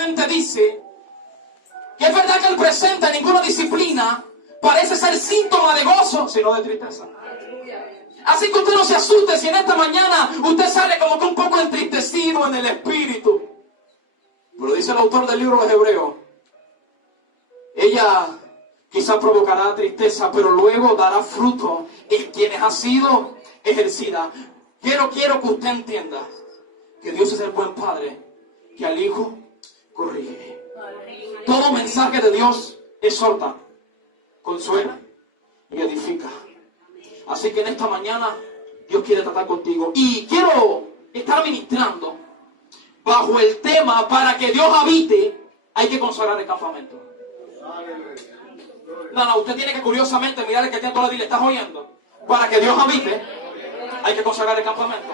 claramente dice que es verdad que el presente en ninguna disciplina parece ser síntoma de gozo, sino de tristeza. Así que usted no se asuste si en esta mañana usted sale como que un poco entristecido en el espíritu. Pero dice el autor del libro de Hebreos, ella quizá provocará tristeza, pero luego dará fruto en quienes ha sido ejercida. Quiero que usted entienda que Dios es el buen Padre, que al Hijo corrige. Todo mensaje de Dios exhorta, consuela y edifica. Así que en esta mañana Dios quiere tratar contigo. Y quiero estar ministrando bajo el tema: para que Dios habite, hay que consagrar el campamento. No, usted tiene que curiosamente mirar el que tiene todo el día. ¿Estás oyendo? Para que Dios habite, hay que consagrar el campamento.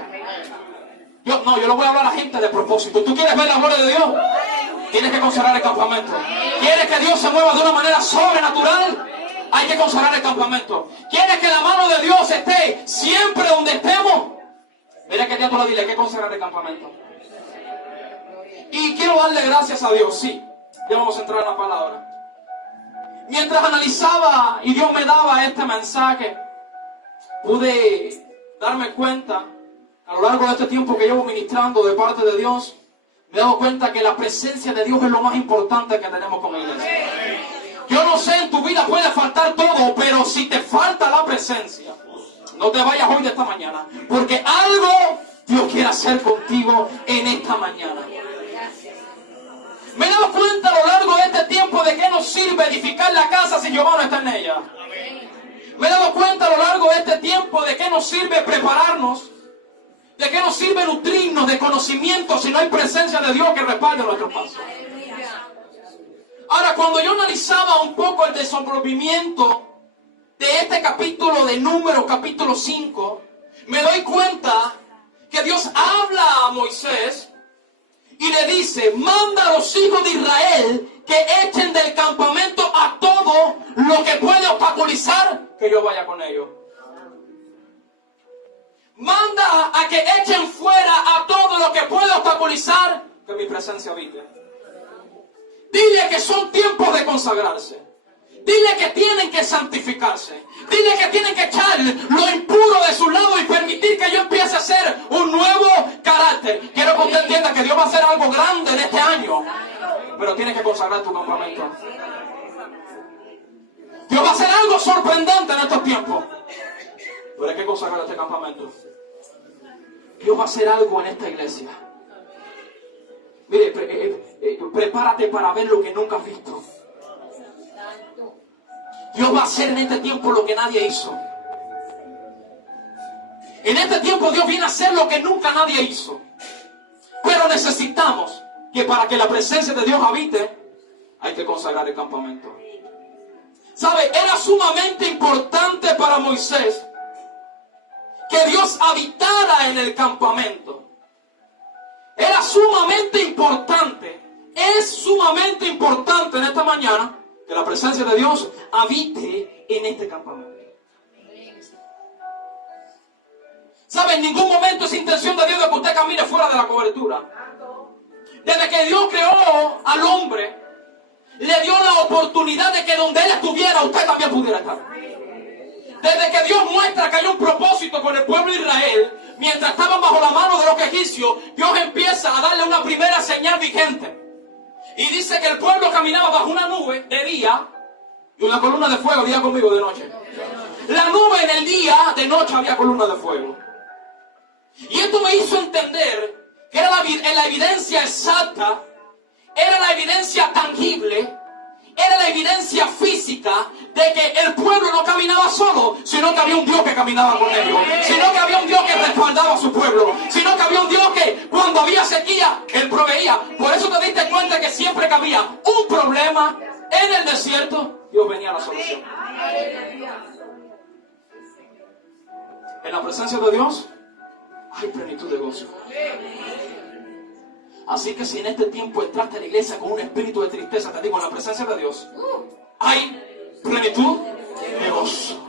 Yo lo voy a hablar a la gente de propósito. ¿Tú quieres ver la gloria de Dios? Tienes que consagrar el campamento. ¿Quieres que Dios se mueva de una manera sobrenatural? Hay que consagrar el campamento. ¿Quieres que la mano de Dios esté siempre donde estemos? Mira que tiene todo el día. Hay que consagrar el campamento. Y quiero darle gracias a Dios. Sí, ya vamos a entrar en la palabra. Mientras analizaba y Dios me daba este mensaje, pude darme cuenta, a lo largo de este tiempo que llevo ministrando de parte de Dios, me he dado cuenta que la presencia de Dios es lo más importante que tenemos como iglesia. Yo no sé, en tu vida puede faltar todo, pero si te falta la presencia, no te vayas hoy de esta mañana, porque algo Dios quiere hacer contigo en esta mañana. Me he dado cuenta a lo largo de este tiempo de que nos sirve edificar la casa si Jehová no está en ella. Me he dado cuenta a lo largo de este tiempo de que nos sirve prepararnos, de que nos sirve nutrirnos de conocimiento si no hay presencia de Dios que respalde nuestros pasos. Ahora, cuando yo analizaba un poco el desenvolvimiento de este capítulo de Números, capítulo 5, me doy cuenta que Dios habla a Moisés y le dice: manda a los hijos de Israel que echen del campamento a todo lo que puede obstaculizar que yo vaya con ellos. Manda a que echen fuera a todo lo que puede obstaculizar que mi presencia habite. Dile que son tiempos de consagrarse. Dile que tienen que santificarse. Dile que tienen que echar lo impuro de su lado y permitir que yo empiece a hacer un nuevo carácter. Quiero que usted entienda que Dios va a hacer algo grande en este año, pero tienes que consagrar tu campamento. Dios va a hacer algo sorprendente en estos tiempos, pero hay que consagrar este campamento. Dios va a hacer algo en esta iglesia. Mire, prepárate para ver lo que nunca has visto. Dios va a hacer en este tiempo lo que nadie hizo. En este tiempo Dios viene a hacer lo que nunca nadie hizo. Pero necesitamos que para que la presencia de Dios habite, hay que consagrar el campamento. ¿Sabe? Era sumamente importante para Moisés que Dios habitara en el campamento. Era sumamente importante, es sumamente importante en esta mañana que la presencia de Dios habite en este campamento. ¿Sabe? En ningún momento es intención de Dios de que usted camine fuera de la cobertura. Desde que Dios creó al hombre, le dio la oportunidad de que donde Él estuviera, usted también pudiera estar. Desde que Dios muestra que hay un propósito con el pueblo de Israel, mientras estaban bajo la mano de los egipcios, Dios empieza a darle una primera señal vigente. Y dice que el pueblo caminaba bajo una nube de día y una columna de fuego, día conmigo, de noche. La nube en el día, de noche había columna de fuego. Y esto me hizo entender que era la evidencia exacta, era la evidencia tangible, era la evidencia física de que el pueblo no caminaba solo, sino que había un Dios que caminaba con ellos, sino que había un Dios que respaldaba a su pueblo, sino que había un Dios que cuando había sequía, Él proveía. Por eso te diste cuenta que siempre que había un problema en el desierto, Dios venía a la solución. En la presencia de Dios hay plenitud de gozo. Así que si en este tiempo entraste a la iglesia con un espíritu de tristeza, te digo, en la presencia de Dios hay plenitud de gozo.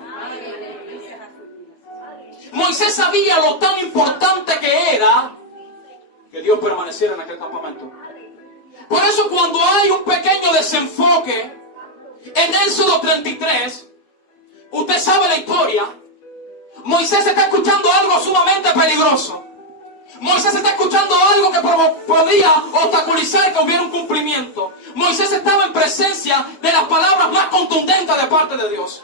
Moisés sabía lo tan importante que era que Dios permaneciera en aquel campamento. Por eso eso cuando hay un pequeño desenfoque en Éxodo 33, usted sabe la historia. Moisés está escuchando algo sumamente peligroso. Moisés está escuchando algo que podía obstaculizar que hubiera un cumplimiento. Moisés estaba en presencia de las palabras más contundentes de parte de Dios.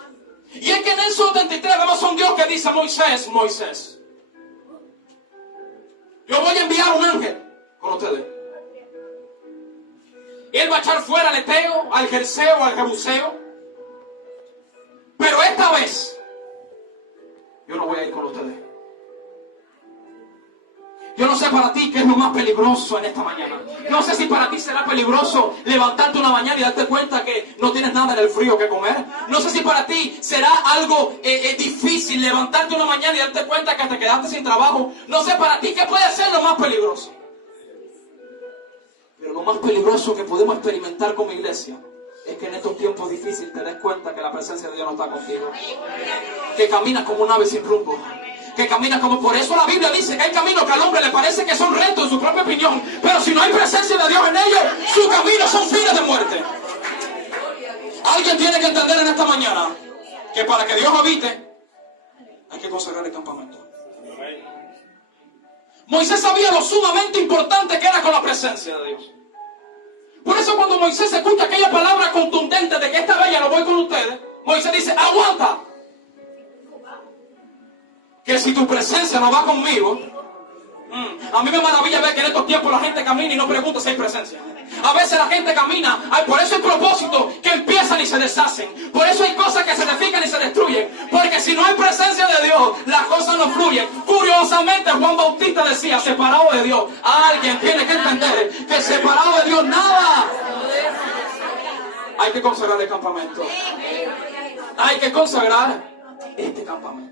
Y es que en Éxodo 33 vemos a un Dios que dice: Moisés, Moisés, yo voy a enviar un ángel con ustedes. Él va a echar fuera al Eteo, al Jerseo, al Jebuseo. Pero esta vez yo no voy a ir con ustedes. Yo no sé para ti qué es lo más peligroso en esta mañana. No sé si para ti será peligroso levantarte una mañana y darte cuenta que no tienes nada en el frío que comer. No sé si para ti será algo difícil levantarte una mañana y darte cuenta que te quedaste sin trabajo. No sé para ti qué puede ser lo más peligroso. Pero lo más peligroso que podemos experimentar como iglesia es que en estos tiempos difíciles te des cuenta que la presencia de Dios no está contigo. Que caminas como un ave sin rumbo. Que caminas como... Por eso la Biblia dice que hay caminos que al hombre le parece que son rectos en su propia opinión, pero si no hay presencia de Dios en ellos, sus caminos son fines de muerte. Alguien tiene que entender en esta mañana que para que Dios habite hay que consagrar el campamento. Moisés sabía lo sumamente importante que era con la presencia de Dios. Por eso cuando Moisés escucha aquella palabra contundente de que esta vez ya no voy con ustedes, Moisés dice: aguanta, que si tu presencia no va conmigo. A mí me maravilla ver que en estos tiempos la gente camina y no pregunta si hay presencia. A veces la gente camina, por eso hay propósitos que empiezan y se deshacen. Por eso hay cosas que se edifican y se destruyen. Porque si no hay presencia de Dios, las cosas no fluyen. Curiosamente, Juan Bautista decía: separado de Dios. Alguien tiene que entender que separado de Dios nada. Hay que consagrar el campamento. Hay que consagrar este campamento.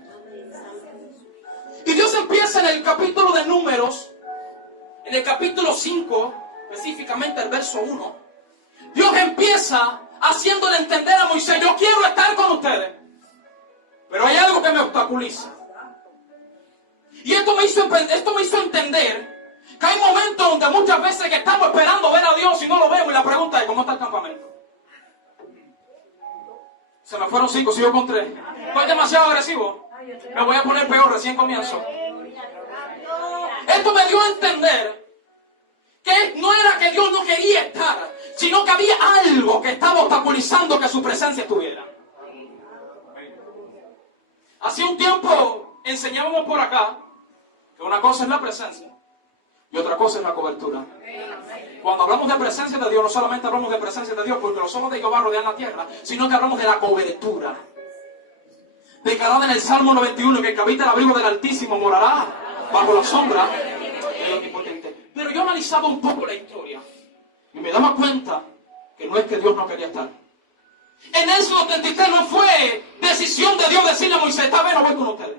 Y Dios empieza en el capítulo de Números, en el capítulo 5, específicamente el verso 1. Dios empieza haciéndole entender a Moisés: yo quiero estar con ustedes, pero hay algo que me obstaculiza. Y esto me hizo entender que hay momentos donde muchas veces que estamos esperando ver a Dios y no lo vemos, y la pregunta es: ¿cómo está el campamento? Se me fueron 5, sigo con 3. ¿Fue demasiado agresivo? Me voy a poner peor, recién comienzo. Esto me dio a entender que no era que Dios no quería estar, sino que había algo que estaba obstaculizando que su presencia estuviera. Hace un tiempo enseñábamos por acá que una cosa es la presencia y otra cosa es la cobertura. Cuando hablamos de presencia de Dios, no solamente hablamos de presencia de Dios porque los ojos de Jehová rodean la tierra, sino que hablamos de la cobertura. Declarada en el Salmo 91, que el que habita el abrigo del Altísimo morará bajo la sombra del Omnipotente. Pero yo analizaba un poco la historia y me daba cuenta que no es que Dios no quería estar. En Éxodo 33 no fue decisión de Dios decirle a Moisés: esta vez no voy con ustedes.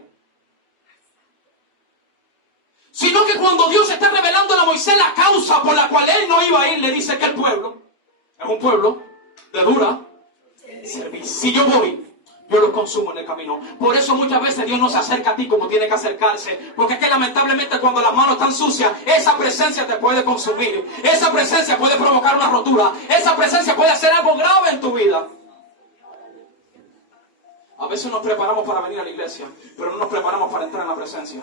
Sino que cuando Dios está revelando a Moisés la causa por la cual él no iba a ir, le dice que el pueblo es un pueblo de dura servicio. Si yo voy, yo los consumo en el camino. Por eso muchas veces Dios no se acerca a ti como tiene que acercarse. Porque es que lamentablemente cuando las manos están sucias, esa presencia te puede consumir. Esa presencia puede provocar una rotura. Esa presencia puede hacer algo grave en tu vida. A veces nos preparamos para venir a la iglesia, pero no nos preparamos para entrar en la presencia.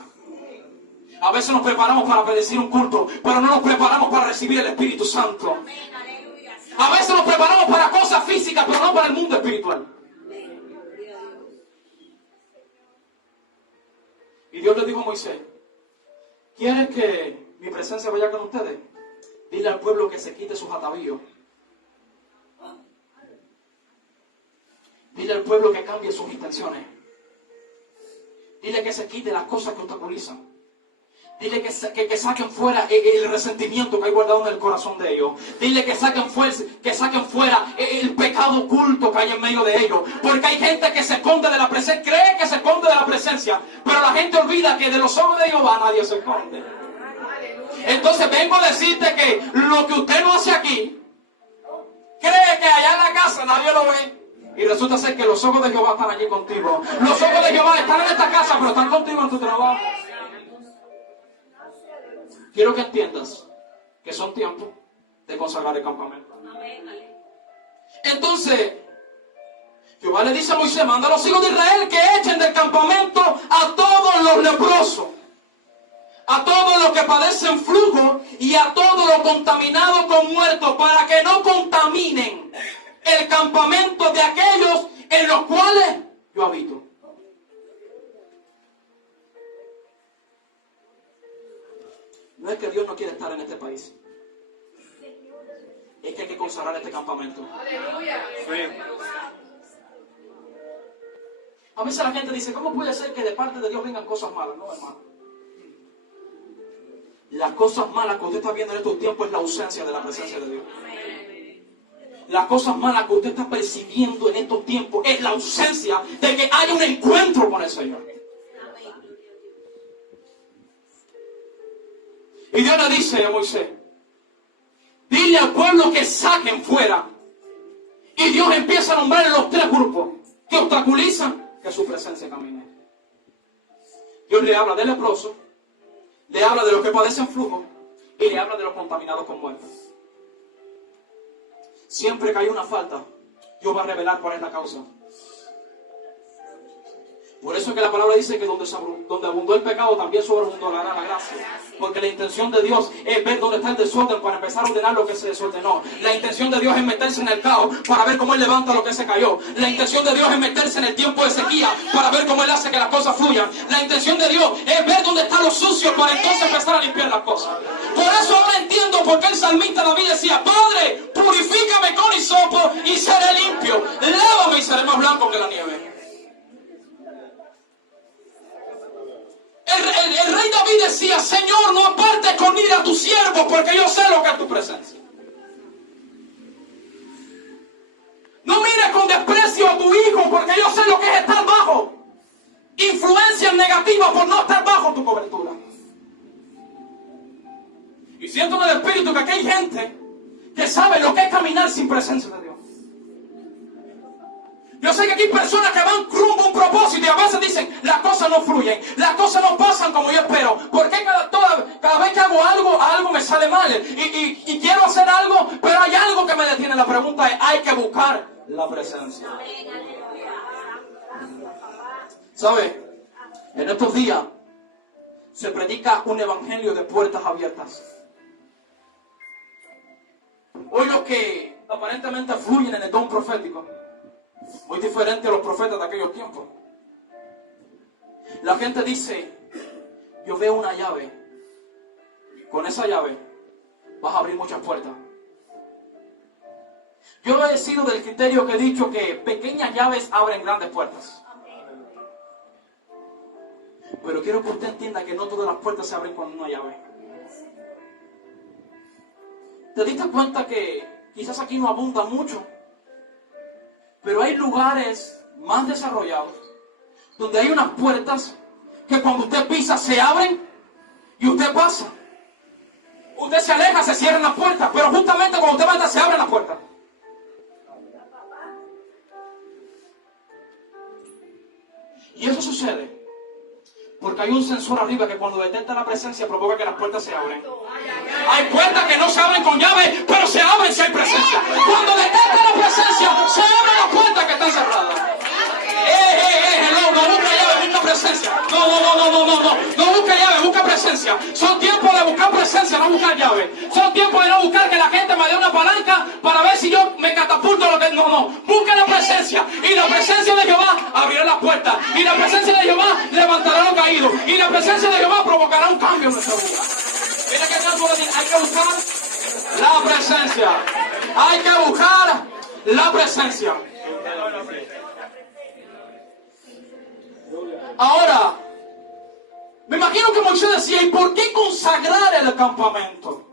A veces nos preparamos para bendecir un culto, pero no nos preparamos para recibir el Espíritu Santo. A veces nos preparamos para cosas físicas, pero no para el mundo espiritual. Y Dios le dijo a Moisés: ¿quieres que mi presencia vaya con ustedes? Dile al pueblo que se quite sus atavíos. Dile al pueblo que cambie sus intenciones. Dile que se quite las cosas que obstaculizan. Dile que saquen fuera el resentimiento que hay guardado en el corazón de ellos. Dile que saquen fuera el pecado oculto que hay en medio de ellos. Porque hay gente que se esconde de la presencia, cree que se esconde de la presencia, pero la gente olvida que de los ojos de Jehová nadie se esconde. Entonces vengo a decirte que lo que usted no hace aquí, cree que allá en la casa nadie lo ve. Y resulta ser que los ojos de Jehová están allí contigo. Los ojos de Jehová están en esta casa, pero están contigo en tu trabajo. Quiero que entiendas que son tiempos de consagrar el campamento. Entonces, Jehová le dice a Moisés, manda a los hijos de Israel que echen del campamento a todos los leprosos, a todos los que padecen flujo y a todos los contaminados con muertos, para que no contaminen el campamento de aquellos en los cuales yo habito. No es que Dios no quiere estar en este país, es que hay que consagrar este campamento. A veces la gente dice, ¿cómo puede ser que de parte de Dios vengan cosas malas? No, hermano. Las cosas malas que usted está viendo en estos tiempos es la ausencia de la presencia de Dios. Las cosas malas que usted está percibiendo en estos tiempos es la ausencia de que haya un encuentro con el Señor. Y Dios le dice a Moisés, dile al pueblo que saquen fuera. Y Dios empieza a nombrar los tres grupos que obstaculizan que su presencia camine. Dios le habla del leproso, le habla de los que padecen flujo y le habla de los contaminados con muerte. Siempre que hay una falta, Dios va a revelar cuál es la causa. Por eso es que la palabra dice que donde abundó el pecado también sobreabundará la gracia. Porque la intención de Dios es ver dónde está el desorden para empezar a ordenar lo que se desordenó. La intención de Dios es meterse en el caos para ver cómo Él levanta lo que se cayó. La intención de Dios es meterse en el tiempo de sequía para ver cómo Él hace que las cosas fluyan. La intención de Dios es ver dónde está lo sucio para entonces empezar a limpiar las cosas. Por eso ahora entiendo por qué el salmista David decía, Padre, purifícame con hisopo y seré limpio. Lávame y seré más blanco que la nieve. El rey David decía, Señor, no apartes con ira a tu siervo, porque yo sé lo que es tu presencia. No mires con desprecio a tu hijo, porque yo sé lo que es estar bajo influencias negativas por no estar bajo tu cobertura. Y siento en el espíritu que aquí hay gente que sabe lo que es caminar sin presencia de Dios. Yo sé que aquí hay personas que van rumbo a un propósito y a veces dicen, las cosas no fluyen, las cosas no pasan como yo espero. Porque cada vez que hago algo me sale mal. Y quiero hacer algo, pero hay algo que me detiene. La pregunta es, hay que buscar la presencia. ¿Sabe? En estos días se predica un evangelio de puertas abiertas. Hoy los que aparentemente fluyen en el don profético, muy diferente a los profetas de aquellos tiempos. La gente dice, yo veo una llave. Con esa llave vas a abrir muchas puertas. Yo he sido del criterio que he dicho que pequeñas llaves abren grandes puertas. Pero quiero que usted entienda que no todas las puertas se abren con una llave. ¿Te diste cuenta que quizás aquí no abunda mucho? Pero hay lugares más desarrollados donde hay unas puertas que cuando usted pisa se abren y usted pasa. Usted se aleja, se cierran las puertas, pero justamente cuando usted va se abren las puertas. Y eso sucede porque hay un sensor arriba que cuando detecta la presencia provoca que las puertas se abren. Hay puertas que no se abren con llave, pero se abren si hay presencia. Cuando detecta la presencia, se abren las puertas que están cerradas. No busca llave, busca presencia. No busca llave, busca presencia. Son tiempos de buscar presencia, no buscar llave. Son tiempos de no buscar que la gente me dé una palanca para ver si yo me catapulto a lo que... No. Busca la presencia. Y la presencia de Jehová abrirá las puertas. Y la presencia de Jehová levantará lo caído. Y la presencia de Jehová provocará un cambio en nuestra vida. Mira que acá hay que buscar la presencia. Hay que buscar la presencia. Ahora, me imagino que Moisés decía, ¿y por qué consagrar el campamento?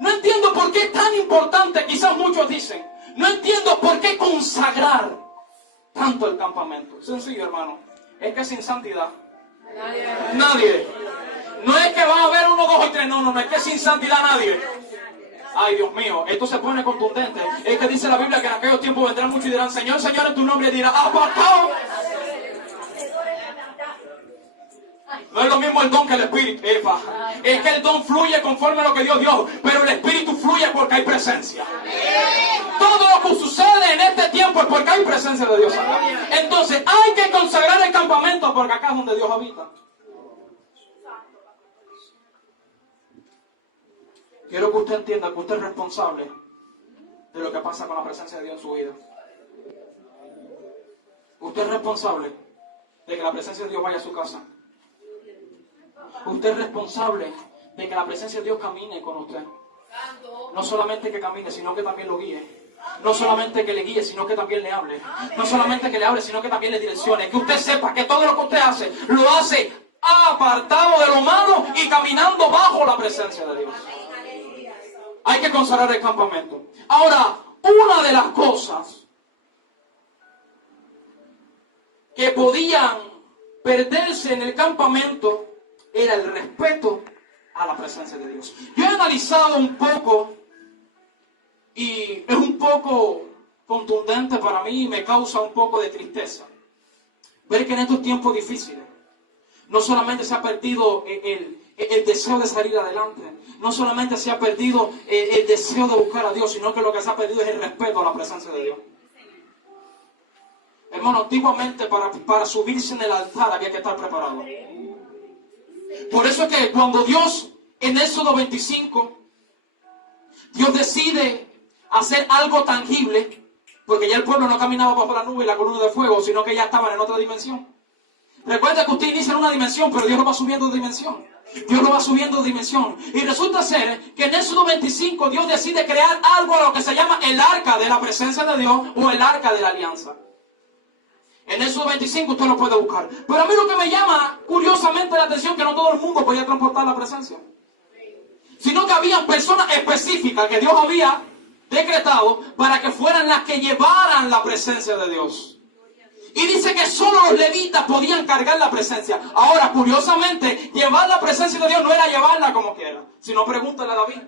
No entiendo por qué es tan importante, quizás muchos dicen, no entiendo por qué consagrar tanto el campamento. Sencillo, hermano, es que sin santidad, nadie. No es que van a haber 1, 2 y 3, no, es que sin santidad nadie. Ay, Dios mío, esto se pone contundente. Es que dice la Biblia que en aquellos tiempos vendrán muchos y dirán, Señor, Señor, en tu nombre, y dirá, apartado. No es lo mismo el don que el espíritu. Epa. Es que el don fluye conforme a lo que Dios dio, pero el espíritu fluye porque hay presencia. Todo lo que sucede en este tiempo es porque hay presencia de Dios acá. Entonces hay que consagrar el campamento porque acá es donde Dios habita. Quiero que usted entienda que usted es responsable de lo que pasa con la presencia de Dios en su vida. Usted es responsable de que la presencia de Dios vaya a su casa. Usted es responsable de que la presencia de Dios camine con usted. No solamente que camine, sino que también lo guíe. No solamente que le guíe, sino que también le hable. No solamente que le hable, sino que también le direccione. Que usted sepa que todo lo que usted hace, lo hace apartado de lo malo y caminando bajo la presencia de Dios. Hay que consagrar el campamento. Ahora, una de las cosas que podían perderse en el campamento era el respeto a la presencia de Dios. Yo he analizado un poco y es un poco contundente para mí y me causa un poco de tristeza ver que en estos tiempos difíciles no solamente se ha perdido el deseo de salir adelante, no solamente se ha perdido el deseo de buscar a Dios, sino que lo que se ha perdido es el respeto a la presencia de Dios. Hermano, antiguamente para subirse en el altar había que estar preparado. Por eso es que cuando Dios, en Éxodo 25, Dios decide hacer algo tangible, porque ya el pueblo no caminaba bajo la nube y la columna de fuego, sino que ya estaban en otra dimensión. Recuerda que usted inicia en una dimensión, pero Dios lo va subiendo de dimensión. Dios lo va subiendo de dimensión. Y resulta ser que en Éxodo 25 Dios decide crear algo a lo que se llama el arca de la presencia de Dios o el arca de la alianza. En Éxodo 25 usted lo puede buscar. Pero a mí lo que me llama curiosamente la atención es que no todo el mundo podía transportar la presencia. Sino que había personas específicas que Dios había decretado para que fueran las que llevaran la presencia de Dios. Y dice que solo los levitas podían cargar la presencia. Ahora, curiosamente, llevar la presencia de Dios no era llevarla como quiera, sino pregúntale a David.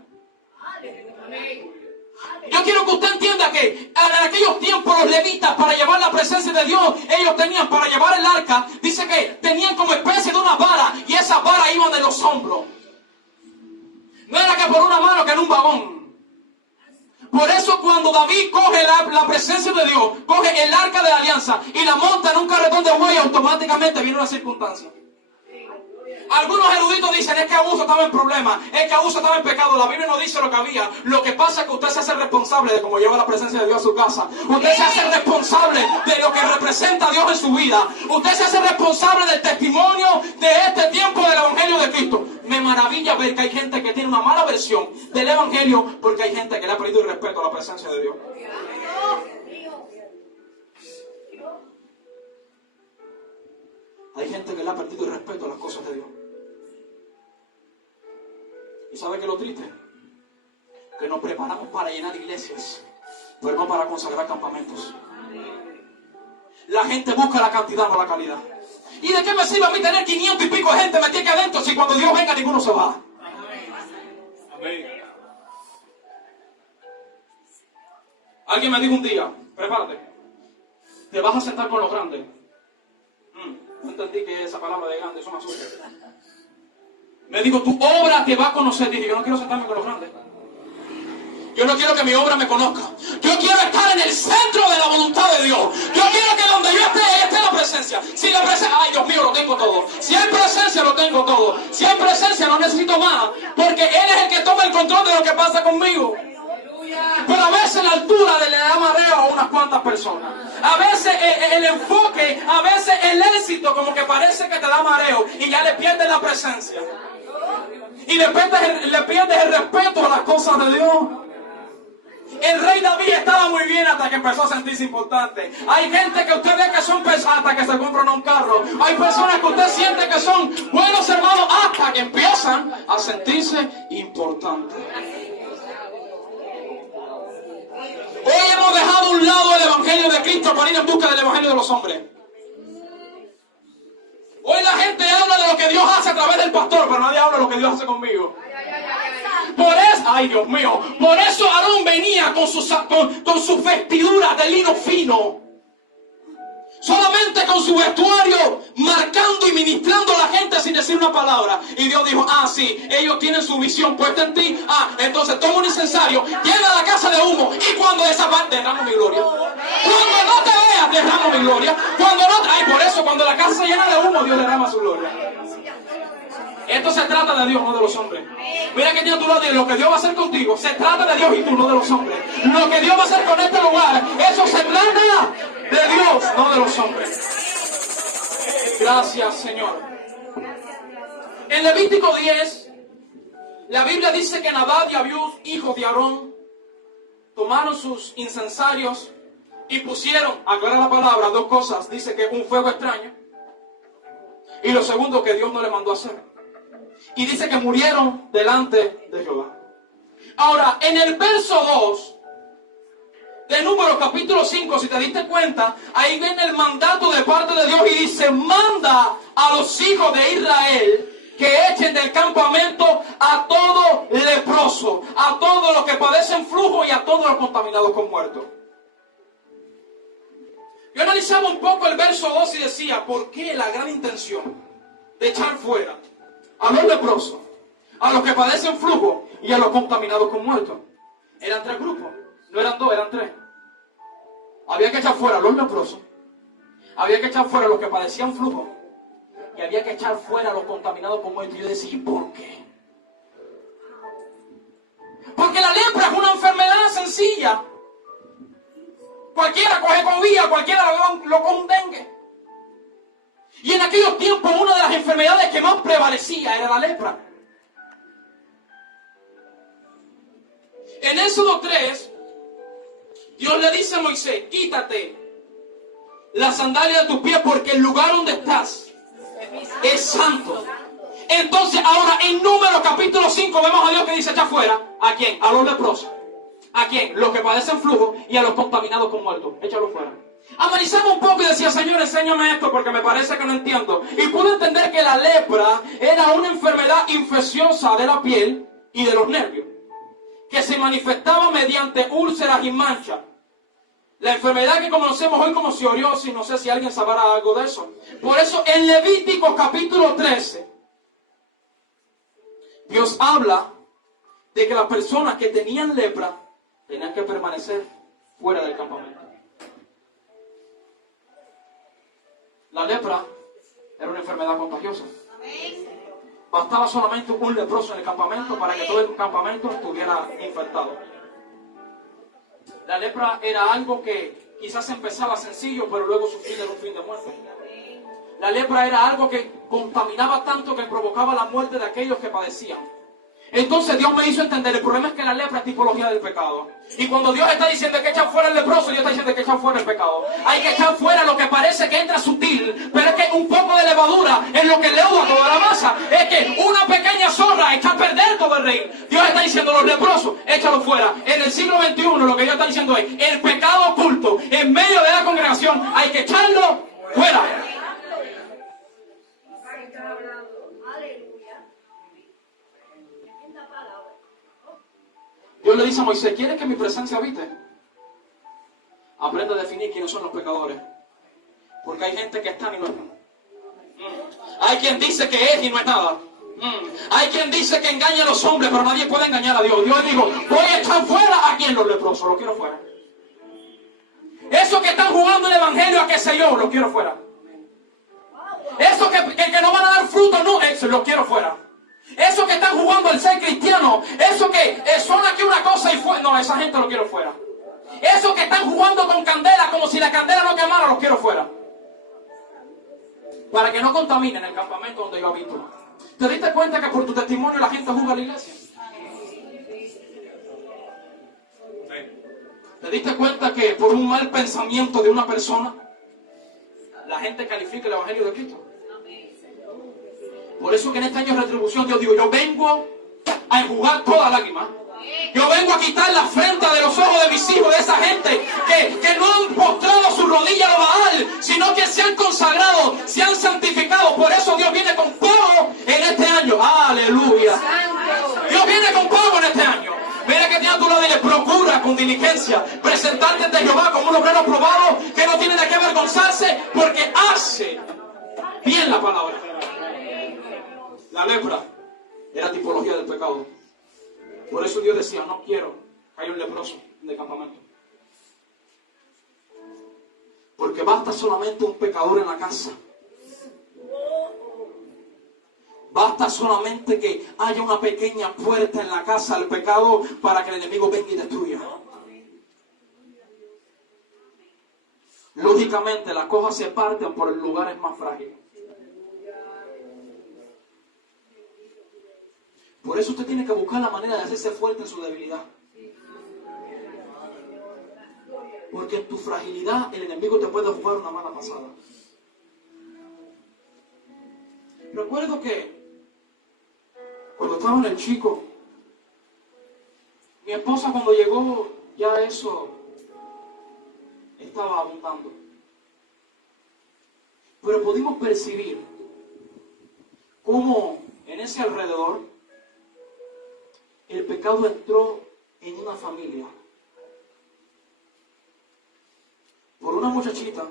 Yo quiero que usted entienda que en aquellos tiempos los levitas, para llevar la presencia de Dios, ellos tenían para llevar el arca, dice que tenían como especie de una vara, y esas varas iban de los hombros. No era que por una mano, que en un vagón. Por eso cuando David coge la presencia de Dios, coge el arca de la alianza y la monta en un carretón de buey, automáticamente viene una circunstancia. Algunos eruditos dicen, es que Abuso estaba en problemas, es que Abuso estaba en pecado. La Biblia no dice lo que había. Lo que pasa es que usted se hace responsable de cómo lleva la presencia de Dios a su casa. Usted se hace responsable de lo que representa a Dios en su vida. Usted se hace responsable del testimonio de este tiempo del Evangelio de Cristo. Me maravilla ver que hay gente que tiene una mala versión del Evangelio porque hay gente que le ha perdido el respeto a la presencia de Dios. Hay gente que le ha perdido el respeto a las cosas de Dios. ¿Y sabe qué es lo triste? Que nos preparamos para llenar iglesias, pero no para consagrar campamentos. La gente busca la cantidad, no la calidad. ¿Y de qué me sirve a mí tener 500 y pico de gente metida aquí adentro si cuando Dios venga ninguno se va? Amén. Alguien me dijo un día, prepárate, te vas a sentar con los grandes. No entendí que esa palabra de grande, eso me asusta. Me dijo, tu obra te va a conocer. Dije, yo no quiero sentarme con los grandes. Yo no quiero que mi obra me conozca. Yo quiero estar en el centro de la voluntad de Dios. Yo quiero que donde yo esté la presencia. Si la presencia, ay Dios mío, lo tengo todo. Si hay presencia, lo tengo todo. Si hay presencia, no necesito más. Porque Él es el que toma el control de lo que pasa conmigo. Pero a veces la altura le da mareo a unas cuantas personas. A veces el enfoque, a veces el éxito como que parece que te da mareo y ya le pierdes la presencia. Y le pierdes el respeto a las cosas de Dios. El rey David estaba muy bien hasta que empezó a sentirse importante. Hay gente que usted ve que son pesadas hasta que se compran un carro. Hay personas que usted siente que son buenos hermanos hasta que empiezan a sentirse importantes. Hoy hemos dejado a un lado el Evangelio de Cristo para ir en busca del Evangelio de los hombres. Hoy la gente habla de lo que Dios hace a través del pastor, pero nadie habla de lo que Dios hace conmigo. Por eso, ay Dios mío, por eso Aarón venía con sus vestiduras de lino fino. Solamente con su vestuario, marcando y ministrando a la gente sin decir una palabra. Y Dios dijo, sí, ellos tienen su visión puesta en ti. Entonces toma un incensario, llena la casa de humo. Y cuando desaparezca, derramo mi gloria. Cuando no te veas, derramo mi gloria. Cuando no, por eso, cuando la casa se llena de humo, Dios derrama su gloria. Esto se trata de Dios, no de los hombres. Mira que tiene tu lado, lo que Dios va a hacer contigo, se trata de Dios y tú, no de los hombres. Lo que Dios va a hacer con este lugar, eso se trata de Dios, no de los hombres. Gracias, Señor. En Levítico 10, la Biblia dice que Nadab y Abiú, hijos de Aarón, tomaron sus incensarios y pusieron, aclara la palabra, dos cosas. Dice que un fuego extraño y lo segundo, que Dios no le mandó a hacer. Y dice que murieron delante de Jehová. Ahora, en el verso 2 de Números capítulo 5, si te diste cuenta, ahí viene el mandato de parte de Dios y dice, manda a los hijos de Israel que echen del campamento a todo leproso, a todos los que padecen flujo y a todos los contaminados con muertos. Yo analizaba un poco el verso 2 y decía, ¿por qué la gran intención de echar fuera a los leprosos, a los que padecen flujo y a los contaminados con muertos? Eran tres grupos, no eran dos, eran tres. Había que echar fuera a los leprosos, había que echar fuera a los que padecían flujo y había que echar fuera a los contaminados con muertos. Y yo decía, ¿y por qué? Porque la lepra es una enfermedad sencilla. Cualquiera coge COVID, cualquiera lo coge un dengue. Y en aquellos tiempos una de las enfermedades que más prevalecía era la lepra. En Éxodo 3, Dios le dice a Moisés, quítate la sandalia de tus pies porque el lugar donde estás es santo. Entonces ahora en Números capítulo 5 vemos a Dios que dice, echa fuera, ¿a quién? A los leprosos. ¿A quién? Los que padecen flujo y a los contaminados con muertos. Échalo fuera. Analizamos un poco y decía, Señor, enséñame esto porque me parece que no entiendo. Y pude entender que la lepra era una enfermedad infecciosa de la piel y de los nervios, que se manifestaba mediante úlceras y manchas. La enfermedad que conocemos hoy como psoriasis, no sé si alguien sabrá algo de eso. Por eso en Levítico capítulo 13, Dios habla de que las personas que tenían lepra tenían que permanecer fuera del campamento. La lepra era una enfermedad contagiosa. Bastaba solamente un leproso en el campamento para que todo el campamento estuviera infectado. La lepra era algo que quizás empezaba sencillo, pero luego su fin era un fin de muerte. La lepra era algo que contaminaba tanto que provocaba la muerte de aquellos que padecían. Entonces Dios me hizo entender, el problema es que la lepra es tipología del pecado. Y cuando Dios está diciendo que echar fuera el leproso, Dios está diciendo que echar fuera el pecado. Hay que echar fuera lo que parece que entra sutil, pero es que un poco de levadura es lo que leuda toda la masa. Es que una pequeña zorra echa a perder todo el reino. Dios está diciendo, los leprosos, échalo fuera. En el siglo XXI lo que Dios está diciendo es, el pecado oculto en medio de la congregación hay que echarlo fuera. Dios le dice a Moisés, ¿quieres que mi presencia habite? Aprende a definir quiénes son los pecadores. Porque hay gente que está y no es nada. Hay quien dice que es y no es nada. Hay quien dice que engaña a los hombres, pero nadie puede engañar a Dios. Dios dijo, voy a echar fuera a quien los leprosos, los quiero fuera. Esos que están jugando el evangelio a qué sé yo, los quiero fuera. Esos que no van a dar fruto, no, eso los quiero fuera. Esos que están jugando al ser cristiano, esos que son aquí una cosa y fuera, no, esa gente lo quiero fuera. Esos que están jugando con candela como si la candela no quemara, los quiero fuera. Para que no contaminen el campamento donde yo habito. ¿Te diste cuenta que por tu testimonio la gente juzga a la iglesia? ¿Te diste cuenta que por un mal pensamiento de una persona la gente califica el evangelio de Cristo? Por eso que en este año de retribución Dios dijo, yo vengo a enjugar toda lágrima. Yo vengo a quitar la afrenta de los ojos de mis hijos, de esa gente que no han postrado su rodilla a Baal, sino que se han consagrado, se han santificado. Por eso Dios viene con fuego en este año. Aleluya. Dios viene con fuego en este año. Mira que tiene a tu lado y le procura con diligencia, presentarte ante Jehová como un obrero probado, que no tiene de qué avergonzarse, porque hace bien la palabra. La lepra era tipología del pecado. Por eso Dios decía, no quiero que haya un leproso en el campamento. Porque basta solamente un pecador en la casa. Basta solamente que haya una pequeña puerta en la casa al pecado para que el enemigo venga y destruya. Lógicamente las cosas se parten por los lugares más frágiles. Por eso usted tiene que buscar la manera de hacerse fuerte en su debilidad. Porque en tu fragilidad el enemigo te puede jugar una mala pasada. Recuerdo que cuando estaba en el chico, mi esposa cuando llegó ya eso estaba abundando. Pero pudimos percibir cómo en ese alrededor el pecado entró en una familia. Por una muchachita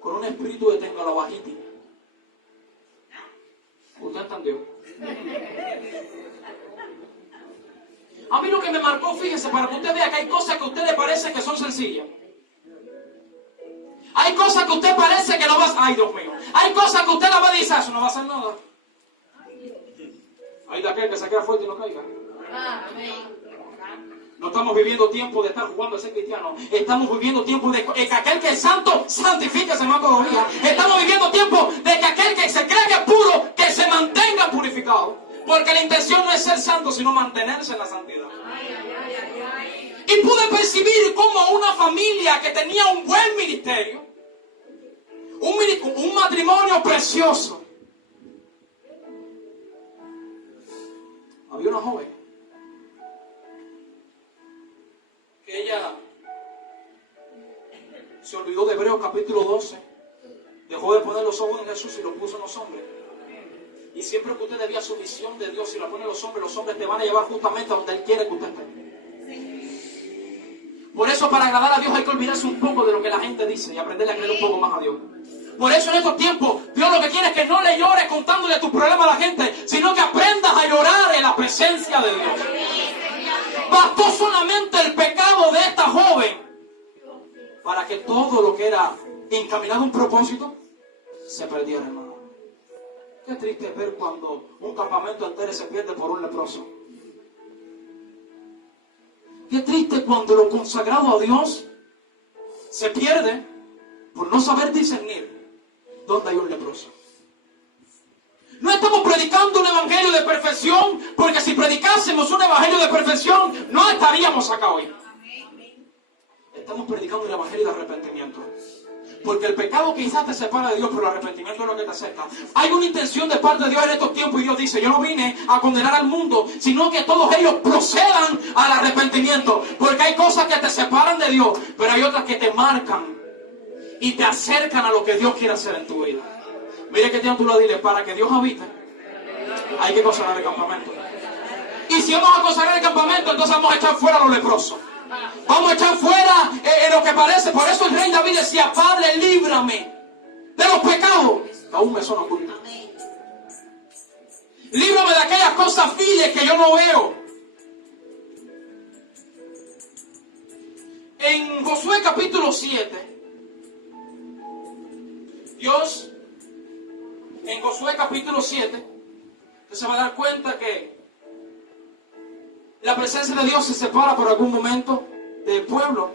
con un espíritu de tengalabajitis. ¿Usted entendió? A mí lo que me marcó, fíjese, para que usted vea que hay cosas que a usted le parece que son sencillas. Hay cosas que a usted parece que no va a... Ay, Dios mío. Hay cosas que usted la va a decir, eso no va a hacer nada. Hay de aquel que se queda fuerte y no caiga. No estamos viviendo tiempo de estar jugando a ser cristiano. Estamos viviendo tiempo de que aquel que es santo, santifíquese más todavía. Estamos viviendo tiempo de que aquel que se cree que es puro, que se mantenga purificado. Porque la intención no es ser santo, sino mantenerse en la santidad. Y pude percibir cómo una familia que tenía un buen ministerio, un matrimonio precioso, había una joven que ella se olvidó de Hebreos capítulo 12, dejó de poner los ojos en Jesús y los puso en los hombres. Y siempre que usted debía su visión de Dios y la pone en los hombres te van a llevar justamente a donde Él quiere que usted esté. Por eso, para agradar a Dios hay que olvidarse un poco de lo que la gente dice y aprender a creer un poco más a Dios. Por eso en estos tiempos Dios lo que quiere es que no le llores contándole tus problemas a la gente, sino que aprendas a llorar en la presencia de Dios. Bastó solamente el pecado de esta joven para que todo lo que era encaminado a un propósito se perdiera, hermano. Qué triste ver cuando un campamento entero se pierde por un leproso. Qué triste cuando lo consagrado a Dios se pierde por no saber discernir dónde hay un leproso. No estamos predicando un evangelio de perfección, porque si predicásemos un evangelio de perfección, no estaríamos acá hoy. Estamos predicando un evangelio de arrepentimiento. Porque el pecado quizás te separa de Dios, pero el arrepentimiento es lo que te acerca. Hay una intención de parte de Dios en estos tiempos y Dios dice, yo no vine a condenar al mundo, sino que todos ellos procedan al arrepentimiento. Porque hay cosas que te separan de Dios, pero hay otras que te marcan y te acercan a lo que Dios quiere hacer en tu vida. Mire que tiene tú lo dile, para que Dios habite, hay que consagrar el campamento. Y si vamos a consagrar el campamento, entonces vamos a echar fuera a los leprosos. Vamos a echar fuera lo que parece. Por eso el rey David decía, Padre, líbrame de los pecados que aún me son ocultos. Líbrame de aquellas cosas viles que yo no veo. En Josué capítulo 7, Dios, en Josué capítulo 7, usted se va a dar cuenta que la presencia de Dios se separa por algún momento del pueblo.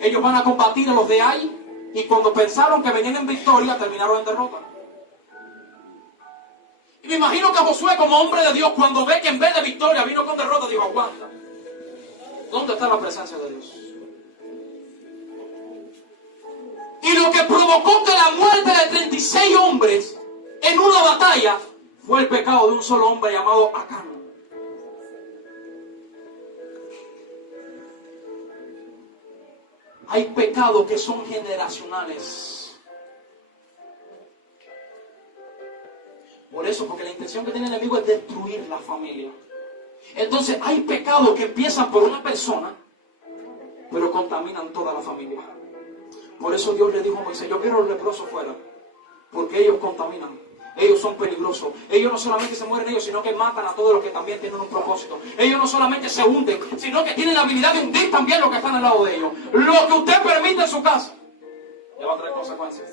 Ellos van a combatir a los de Ai y cuando pensaron que venían en victoria, terminaron en derrota. Y me imagino que Josué, como hombre de Dios, cuando ve que en vez de victoria vino con derrota, dijo, aguanta. ¿Dónde está la presencia de Dios? Y lo que provocó que la muerte de 36 hombres en una batalla fue el pecado de un solo hombre llamado Acán. Hay pecados que son generacionales. Por eso, porque la intención que tiene el enemigo es destruir la familia. Entonces hay pecados que empiezan por una persona pero contaminan toda la familia. Por eso Dios le dijo a Moisés, yo quiero los leprosos fuera, porque ellos contaminan. Ellos son peligrosos. Ellos no solamente se mueren ellos, sino que matan a todos los que también tienen un propósito. Ellos no solamente se hunden, sino que tienen la habilidad de hundir también los que están al lado de ellos. Lo que usted permite en su casa le va a traer consecuencias.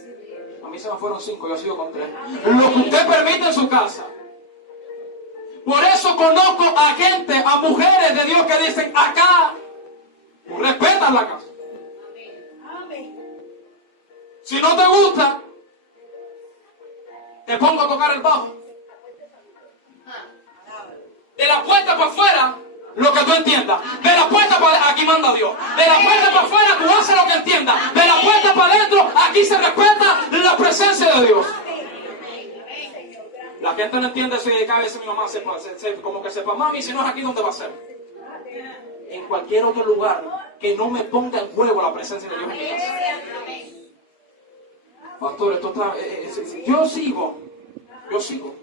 A mí se me fueron 5, yo sigo con 3. Lo que usted permite en su casa. Por eso conozco a gente, a mujeres de Dios que dicen, acá respetan la casa. Si no te gusta, te pongo a tocar el bajo. De la puerta para afuera, lo que tú entiendas. De la puerta para aquí manda Dios. De la puerta para afuera, tú haces lo que entiendas. De la puerta para adentro, aquí se respeta la presencia de Dios. La gente no entiende eso y cada vez mi mamá como que sepa, mami, si no es aquí, ¿dónde va a ser? En cualquier otro lugar que no me ponga en juego la presencia de Dios en mi casa. Pastor, esto está... Yo sigo.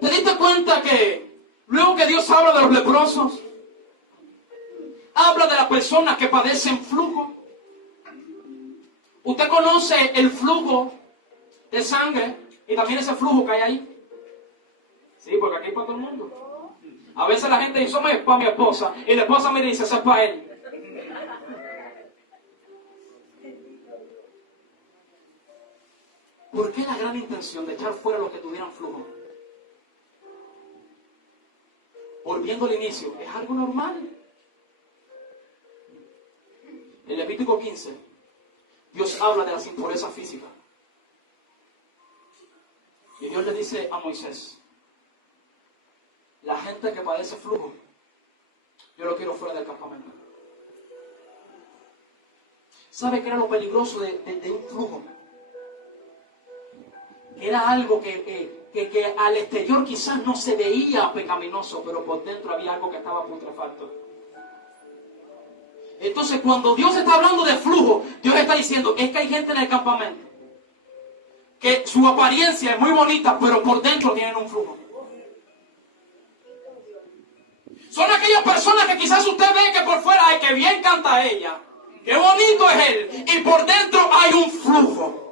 ¿Te diste cuenta que luego que Dios habla de los leprosos, habla de las personas que padecen flujo? ¿Usted conoce el flujo de sangre y también ese flujo que hay ahí? Sí, porque aquí es para todo el mundo. A veces la gente dice, eso es para mi esposa, y la esposa me dice, eso es para él. ¿Por qué la gran intención de echar fuera los que tuvieran flujo? Volviendo al inicio, es algo normal. En Levítico 15, Dios habla de las impurezas físicas. Y Dios le dice a Moisés, la gente que padece flujo, yo lo quiero fuera del campamento. ¿Sabe qué era lo peligroso de un flujo? Era algo que al exterior quizás no se veía pecaminoso, pero por dentro había algo que estaba putrefacto. Entonces, cuando Dios está hablando de flujo, Dios está diciendo, es que hay gente en el campamento que su apariencia es muy bonita, pero por dentro tienen un flujo. Son aquellas personas que quizás usted ve que por fuera, ay, que bien canta ella, qué bonito es él, y por dentro hay un flujo.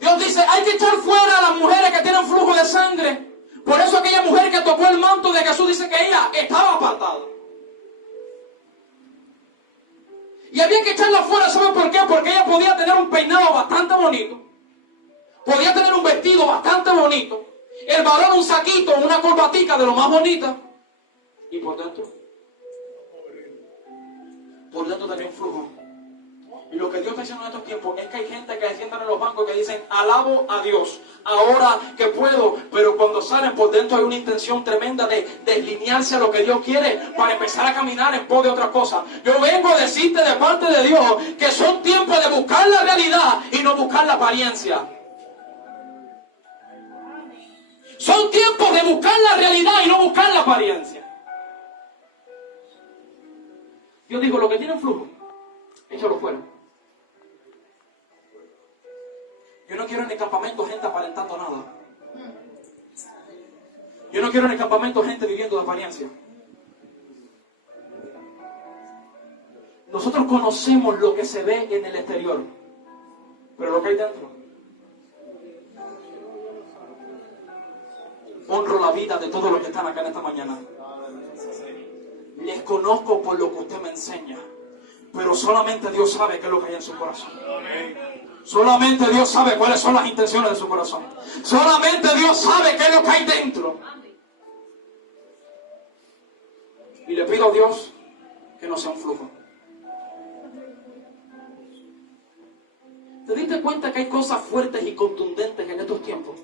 Dios dice, hay que echar fuera a las mujeres que tienen flujo de sangre. Por eso aquella mujer que tocó el manto de Jesús dice que ella estaba apartada. Y había que echarla fuera, ¿saben por qué? Porque ella podía tener un peinado bastante bonito. Podía tener un vestido bastante bonito. El varón un saquito, una corbatica de lo más bonita. Y por dentro tenía un flujo. Y lo que Dios está haciendo en estos tiempos es que hay gente que se sientan en los bancos que dicen, alabo a Dios, ahora que puedo, pero cuando salen por dentro hay una intención tremenda de deslinearse a lo que Dios quiere para empezar a caminar en pos de otra cosa. Yo vengo a decirte de parte de Dios que son tiempos de buscar la realidad y no buscar la apariencia. Son tiempos de buscar la realidad y no buscar la apariencia. Dios dijo, lo que tienen flujo, échalo fuera. Yo no quiero en el campamento gente aparentando nada. Yo no quiero en el campamento gente viviendo de apariencia. Nosotros conocemos lo que se ve en el exterior, pero lo que hay dentro. Honro la vida de todos los que están acá en esta mañana. Les conozco por lo que usted me enseña, pero solamente Dios sabe qué es lo que hay en su corazón. Solamente Dios sabe cuáles son las intenciones de su corazón. Solamente Dios sabe qué es lo que hay dentro. Y le pido a Dios que no sea un flujo. ¿Te diste cuenta que hay cosas fuertes y contundentes en estos tiempos?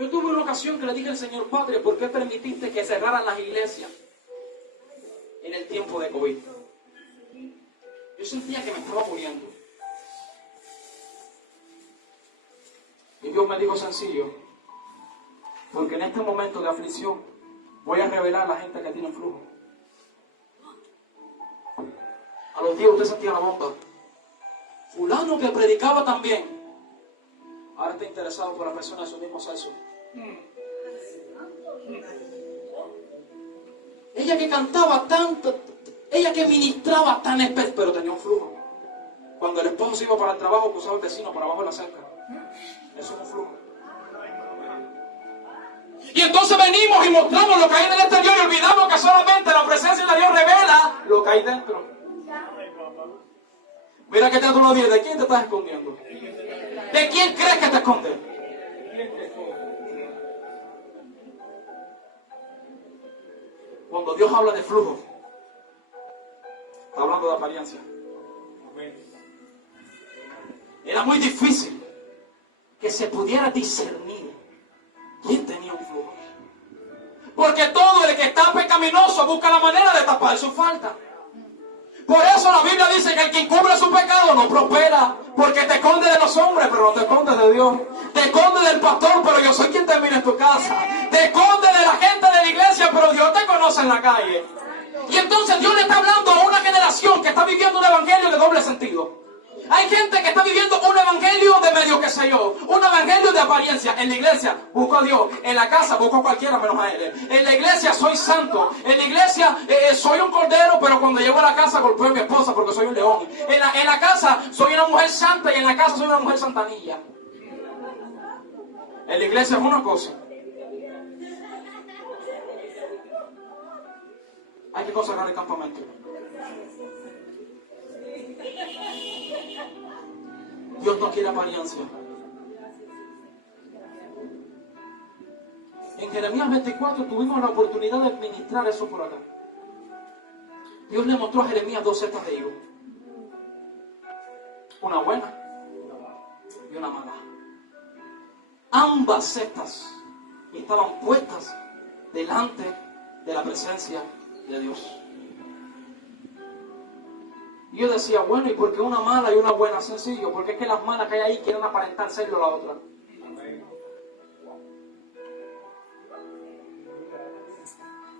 Yo tuve una ocasión que le dije al Señor, Padre, ¿por qué permitiste que cerraran las iglesias en el tiempo de COVID? Yo sentía que me estaba muriendo. Y Dios me dijo sencillo, porque en este momento de aflicción voy a revelar a la gente que tiene flujo. A los días usted sentía la bomba. Fulano que predicaba también, ahora está interesado por la persona de su mismo sexo. Ella que cantaba tanto, ella que ministraba tan especial, pero tenía un flujo. Cuando el esposo se iba para el trabajo, cruzaba el vecino por abajo de la cerca. Eso es un flujo. Y entonces venimos y mostramos lo que hay en el exterior y olvidamos que solamente la presencia de Dios revela lo que hay dentro. Mira que te da una vida. ¿De quién te estás escondiendo? ¿De quién crees que te escondes? Cuando Dios habla de flujo, está hablando de apariencia. Era muy difícil que se pudiera discernir quién tenía un flujo. Porque todo el que está pecaminoso busca la manera de tapar su falta. Por eso la Biblia dice que el que encubre su pecado no prospera. Porque te esconde de los hombres, pero no te esconde de Dios. Te esconde del pastor, pero yo soy quien termina en tu casa. Te esconde de la gente de la iglesia, pero Dios te conoce en la calle. Y entonces Dios le está hablando a una generación que está viviendo un evangelio de doble sentido. Hay gente que está viviendo un evangelio de medio que sé yo, un evangelio de apariencia. En la iglesia busco a Dios, en la casa busco a cualquiera menos a Él. En la iglesia soy santo, en la iglesia soy un cordero, pero cuando llego a la casa golpeo a mi esposa porque soy un león. En la casa soy una mujer santa y en la casa soy una mujer santanilla. En la iglesia es una cosa. Hay que consagrar el campamento. Dios no quiere apariencia. En Jeremías 24 tuvimos la oportunidad de ministrar eso por acá. Dios le mostró a Jeremías dos setas de higo. Una buena y una mala. Ambas setas estaban puestas delante de la presencia de Dios. Y yo decía, bueno, ¿y por qué una mala y una buena? Sencillo, porque es que las malas que hay ahí quieren aparentar serlo la otra.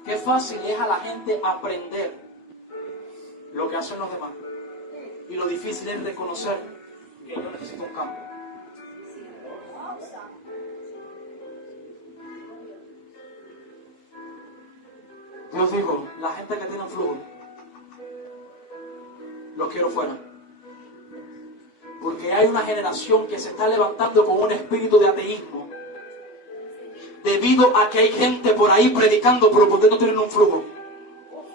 Qué fácil es a la gente aprender lo que hacen los demás. Y lo difícil es reconocer que yo necesito un cambio. Dios dijo, la gente que tiene flujo, los quiero fuera. Porque hay una generación que se está levantando con un espíritu de ateísmo. Debido a que hay gente por ahí predicando, pero por dentro tienen un flujo.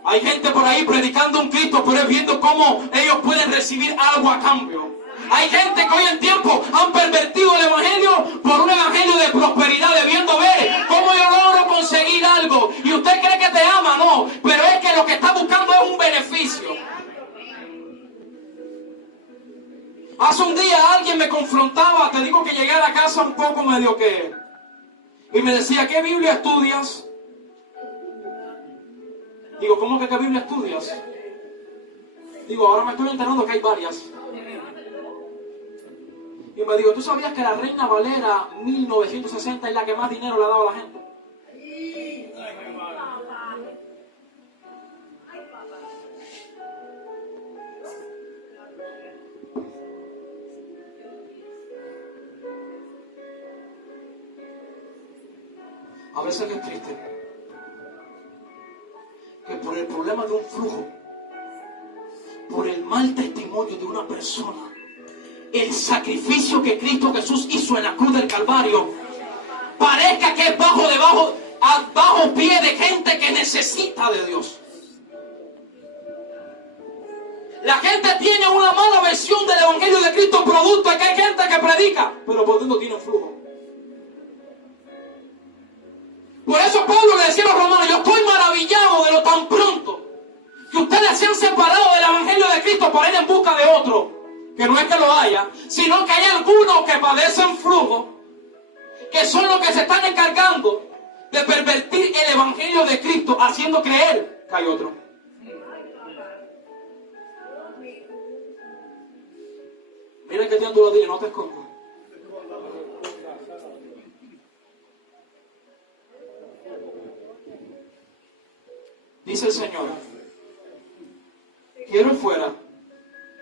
Hay gente por ahí predicando un Cristo, pero es viendo cómo ellos pueden recibir algo a cambio. Hay gente que hoy en tiempo han pervertido el evangelio por un evangelio de prosperidad, debiendo ver cómo yo logro conseguir algo. Y usted cree que te ama, no, pero es que lo que está buscando es un beneficio. Hace un día alguien me confrontaba, te digo que llegué a la casa un poco medio que... Y me decía, ¿qué Biblia estudias? Digo, ¿cómo que qué Biblia estudias? Digo, ahora me estoy enterando que hay varias. Y me digo, ¿tú sabías que la Reina Valera 1960 es la que más dinero le ha dado a la gente? A veces que es triste que por el problema de un flujo, por el mal testimonio de una persona, el sacrificio que Cristo Jesús hizo en la cruz del Calvario parezca que es a bajo pie de gente que necesita de Dios. La gente tiene una mala versión del Evangelio de Cristo, producto de que hay gente que predica, pero por dentro tiene un flujo. Por eso Pablo le decía a los romanos, yo estoy maravillado de lo tan pronto que ustedes se han separado del Evangelio de Cristo para ir en busca de otro. Que no es que lo haya, sino que hay algunos que padecen flujo, que son los que se están encargando de pervertir el Evangelio de Cristo, haciendo creer que hay otro. Mira que te ando lo dile, no te escondas. Dice el Señor, quiero fuera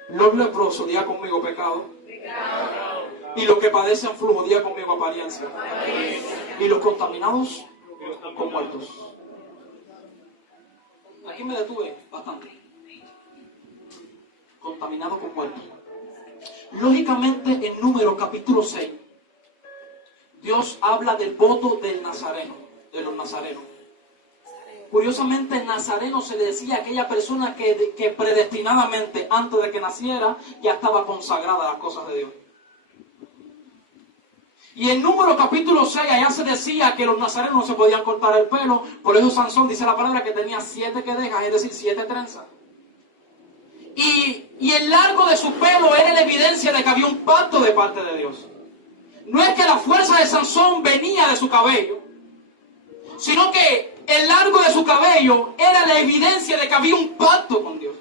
los leprosos, diga conmigo pecado. Y los que padecen flujo, diga conmigo apariencia. Y los contaminados con muertos. Aquí me detuve bastante. Contaminados con muertos. Lógicamente en Números capítulo 6, Dios habla del voto del nazareno, de los nazarenos. Curiosamente, nazareno se le decía a aquella persona que predestinadamente, antes de que naciera, ya estaba consagrada a las cosas de Dios. Y en Números capítulo 6, allá se decía que los nazarenos no se podían cortar el pelo. Por eso Sansón dice la palabra que tenía 7 quedejas, es decir, 7 trenzas. Y el largo de su pelo era la evidencia de que había un pacto de parte de Dios. No es que la fuerza de Sansón venía de su cabello, sino que el largo de su cabello era la evidencia de que había un pacto con Dios.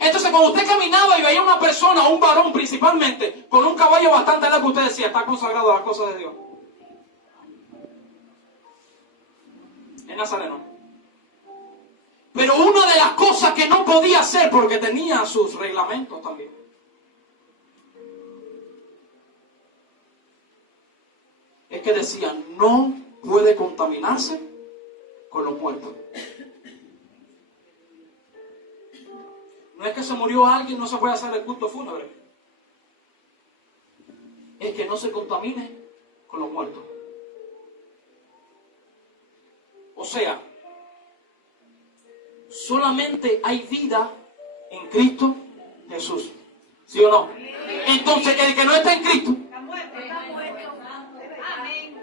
Entonces, cuando usted caminaba y veía una persona, un varón principalmente, con un caballo bastante largo, usted decía, está consagrado a las cosas de Dios. Es nazareno. Pero una de las cosas que no podía hacer, porque tenía sus reglamentos también, es que decían, no puede contaminarse con los muertos. No es que se murió alguien, no se puede hacer el culto fúnebre. Es que no se contamine con los muertos. O sea, solamente hay vida en Cristo Jesús. ¿Sí o no? Entonces, el que no está en Cristo Está muerto. Amén.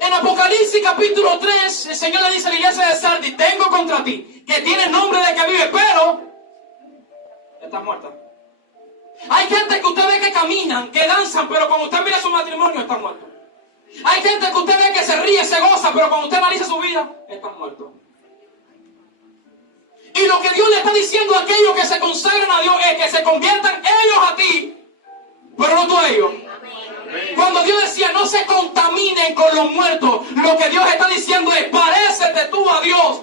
En Apocalipsis capítulo 3, el Señor le dice a la iglesia de Sardis, tengo contra ti, que tienes nombre de que vive, pero estás muerta. Hay gente que usted ve que caminan, que danzan, pero cuando usted mira su matrimonio, están muertos. Hay gente que usted ve que se ríe, se goza, pero cuando usted analiza su vida, están muertos. Y lo que Dios le está diciendo a aquellos que se consagran a Dios es que se conviertan ellos a ti, pero no tú a ellos. Cuando Dios decía no se contaminen con los muertos, lo que Dios está diciendo es parécete tú a Dios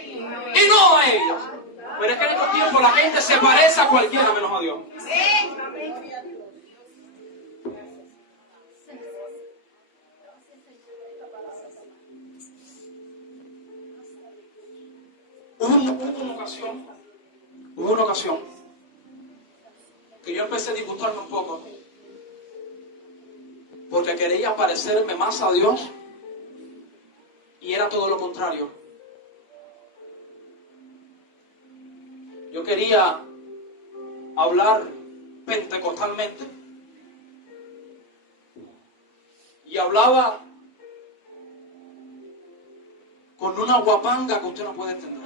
y no a ellos. Pero es que en estos tiempos la gente se parece a cualquiera menos a Dios. Hubo una ocasión que yo empecé a disgustarme un poco porque quería parecerme más a Dios y era todo lo contrario. Yo quería hablar pentecostalmente y hablaba con una guapanga que usted no puede entender.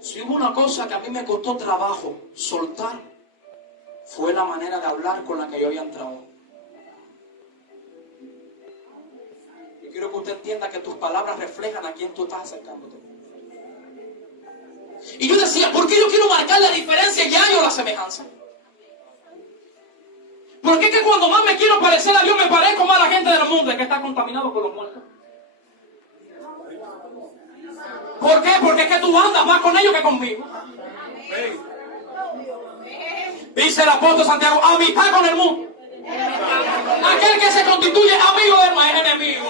Si hubo una cosa que a mí me costó trabajo soltar, fue la manera de hablar con la que yo había entrado. Yo quiero que usted entienda que tus palabras reflejan a quién tú estás acercándote. Y yo decía, ¿por qué yo quiero marcar la diferencia y hallo la semejanza? ¿Por qué que cuando más me quiero parecer a Dios me parezco más a la gente del mundo? Es que está contaminado por los muertos. ¿Por qué? Porque es que tú andas más con ellos que conmigo. Dice el apóstol Santiago, amistad con el mundo. Aquel que se constituye amigo del más es enemigo.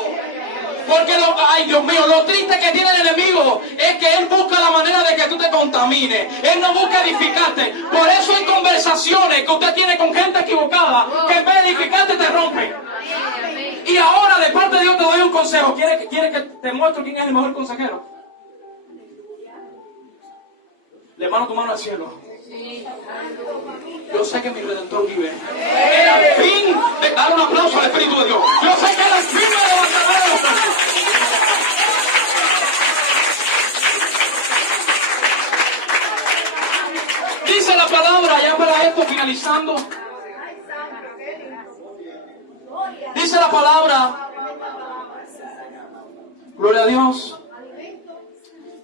Porque, ay Dios mío, lo triste que tiene el enemigo es que él busca la manera de que tú te contamines. Él no busca edificarte. Por eso hay conversaciones que usted tiene con gente equivocada que en vez de edificarte te rompen. Y ahora de parte de Dios te doy un consejo. ¿Quiere que te muestre quién es el mejor consejero? Le mando tu mano al cielo. Yo sé que mi Redentor vive. El fin de dar un aplauso al Espíritu de Dios. Yo sé que el fin me levantará de los muertos. Dice la palabra, ya para esto finalizando. Dice la palabra, gloria a Dios,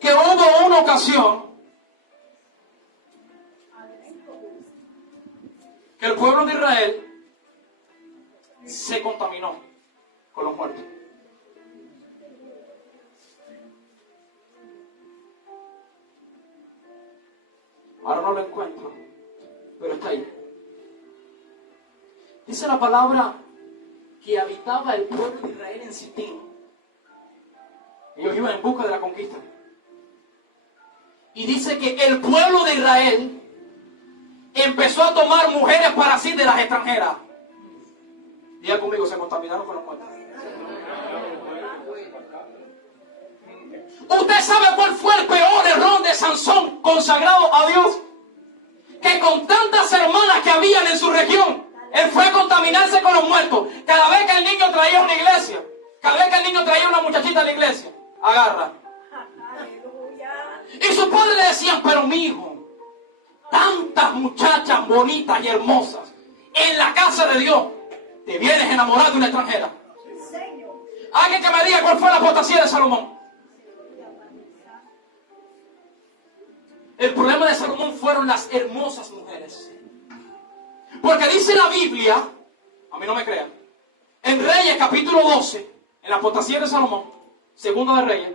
que hubo una ocasión que el pueblo de Israel se contaminó con los muertos. Ahora no lo encuentro, pero está ahí. Dice la palabra que habitaba el pueblo de Israel en Sitín. Ellos iban en busca de la conquista. Y dice que el pueblo de Israel empezó a tomar mujeres para sí de las extranjeras. Diga conmigo, se contaminaron con los muertos. ¿Usted sabe cuál fue el peor error de Sansón, consagrado a Dios? Que con tantas hermanas que habían en su región, él fue a contaminarse con los muertos. Cada vez que el niño traía una iglesia, cada vez que el niño traía una muchachita a la iglesia, agarra. Y sus padres le decían, pero mi hijo, tantas muchachas bonitas y hermosas en la casa de Dios, te vienes enamorado de una extranjera. Alguien que me diga cuál fue la apostasía de Salomón. El problema de Salomón fueron las hermosas mujeres. Porque dice la Biblia, a mí no me crean, en Reyes capítulo 12, en la apostasía de Salomón, segunda de Reyes,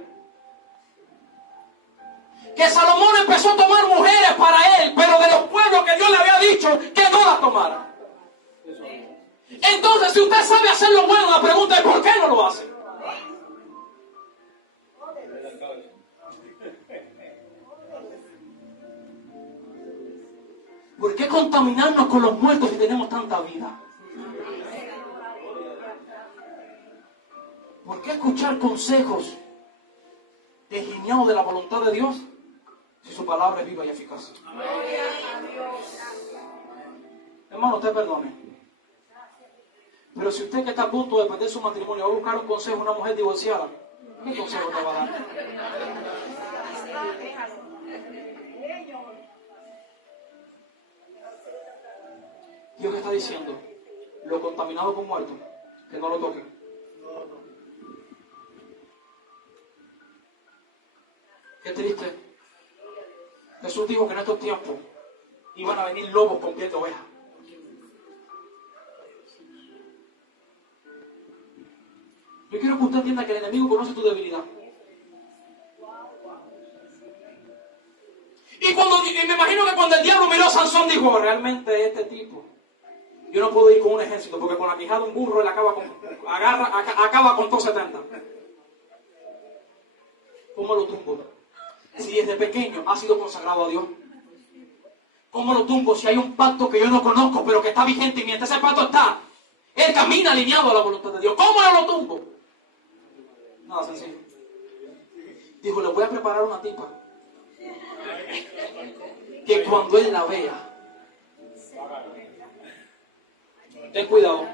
que Salomón empezó a tomar mujeres para él, pero de los pueblos que Dios le había dicho que no las tomara. Entonces, si usted sabe hacer lo bueno, la pregunta es ¿por qué no lo hace? ¿Por qué contaminarnos con los muertos si tenemos tanta vida? ¿Por qué escuchar consejos deslineados de la voluntad de Dios si su palabra es viva y eficaz? Hermano, usted perdone. Pero si usted que está a punto de perder su matrimonio va a buscar un consejo a una mujer divorciada, ¿qué consejo te va a dar? Dios está diciendo, lo contaminado con muerto, que no lo toquen. Qué triste. Jesús dijo que en estos tiempos iban a venir lobos con piel de oveja. Yo quiero que usted entienda que el enemigo conoce tu debilidad. Y me imagino que cuando el diablo miró a Sansón dijo, realmente este tipo, yo no puedo ir con un ejército porque con la quijada de un burro él acaba con todos 70. ¿Cómo lo tumbo? Si desde pequeño ha sido consagrado a Dios. ¿Cómo lo tumbo si hay un pacto que yo no conozco pero que está vigente y mientras ese pacto está, él camina alineado a la voluntad de Dios? ¿Cómo yo lo tumbo? Nada sencillo. Dijo, le voy a preparar una tipa que cuando él la vea, ten cuidado.